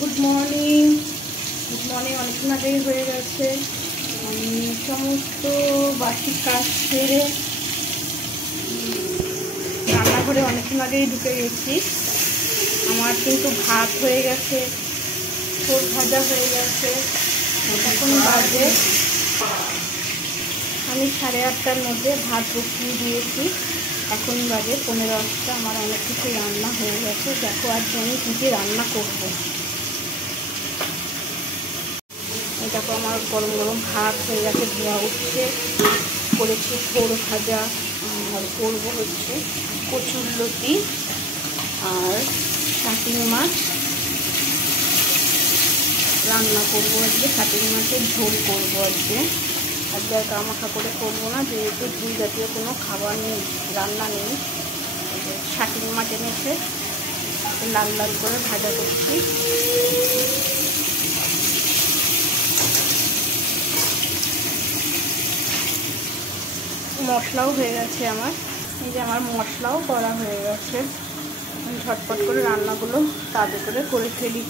Good morning অনেকক্ষণ আগেই হয়ে গেছে। আমি সমস্ত বাসি কাজ সেরে রান্নাঘরে অনেকক্ষণ আগেই ঢুকে গেছি। আমার কিন্তু ভাত হয়ে গেছে, ছোট ভাজা হয়ে গেছে। এখন বাজে আমি 8:30টার মধ্যে ভাত বসিয়ে দিয়েছি। এখন বাজে 15:10। আমার অনেক কিছু রান্না হয়ে গেছে। দেখো আজকে আমি কী কী রান্না করবো। দেখো আমার গরম গরম ভাত হয়ে গেছে, ধোয়া উঠছে। করেছি ছোট ভাজা, আর করবো হচ্ছে কচুরলতি আর কাটিং মাছ রান্না করবো। আজকে কাটিং মাছের ঝোল করবো। আজকে আর কামাখা করে করবো না, যেহেতু ঝুল জাতীয় কোনো খাবার নেই, রান্না নেই। কাটিং মাছ এনেছে, লাল লাল করে ভাজা করছি। মশলাও হয়ে গেছে আমার, এই যে আমার মশলাও করা হয়ে গেছে। ঝটপট করে রান্নাগুলো তাড়াতাড়ি করে ফেলি।